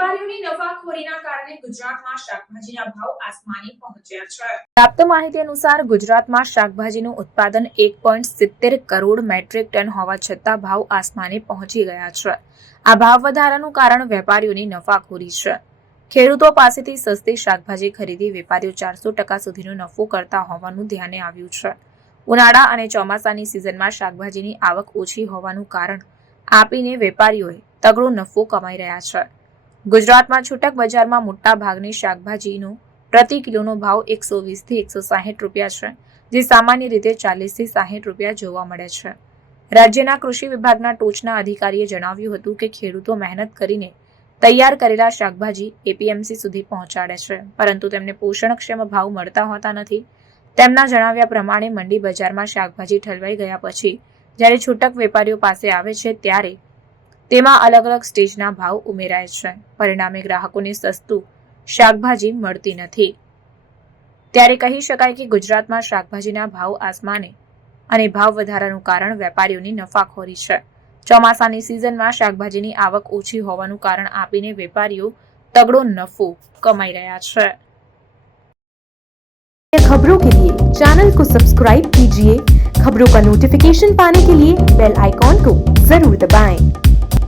વેપારીઓની નફાખોરીના કારણે ગુજરાતમાં શાકભાજીના ભાવ આસમાને પહોંચ્યા છે। પ્રાપ્ત માહિતી અનુસાર ગુજરાતમાં શાકભાજીનું ઉત્પાદન 1.70 કરોડ મેટ્રિક ટન હોવા છતાં ભાવ આસમાને પહોંચી ગયા છે। આ ભાવ વધારાનું કારણ વેપારીઓની નફાખોરી છે। ખેડૂતો પાસેથી સસ્તી શાકભાજી ખરીદી વેપારીઓ 400% સુધીનો નફો કરતા હોવાનું ધ્યાને આવ્યું છે। ઉનાળા અને ચોમાસાની સિઝનમાં શાકભાજીની આવક ઓછી હોવાનું કારણ આપીને વેપારીઓએ તગડો નફો કમાઈ રહ્યા છે। ગુજરાતમાં છૂટક બજારમાં મોટા ભાગની શાકભાજીનો પ્રતિ કિલોનો ભાવ 120 થી 160 રૂપિયા છે, જે સામાન્ય રીતે 40 થી 60 રૂપિયા જોવા મળે છે। રાજ્યના કૃષિ વિભાગના ટોચના અધિકારીએ જણાવ્યું હતું કે ખેડૂતો મહેનત કરીને તૈયાર કરેલા શાકભાજી એપીએમસી સુધી પહોંચાડે છે, પરંતુ તેમને પોષણક્ષમ ભાવ મળતા હોતા નથી। તેમના જણાવ્યા પ્રમાણે મંડી બજારમાં શાકભાજી ઠલવાઈ ગયા પછી જ્યારે છૂટક વેપારીઓ પાસે આવે છે ત્યારે તેમાં અલગ અલગ સ્ટેજના ભાવ ઉમેરાય છે, પરિણામે ગ્રાહકોને સસ્તું શાકભાજી મળતી નથી। ત્યારે કહી શકાય કે ગુજરાતમાં શાકભાજીના ભાવ આસમાને અને ભાવ વધારાનું કારણ વેપારીઓની નફાખોરી છે। ચોમાસાની સિઝનમાં શાકભાજીની આવક ઓછી હોવાનું કારણ આપીને વેપારીઓ તગડો નફો કમાઈ રહ્યા છે। खबरों के लिए चैनल को सब्सक्राइब कीजिए। खबरों का नोटिफिकेशन पाने के लिए बेल आइकॉन को जरूर दबाएं।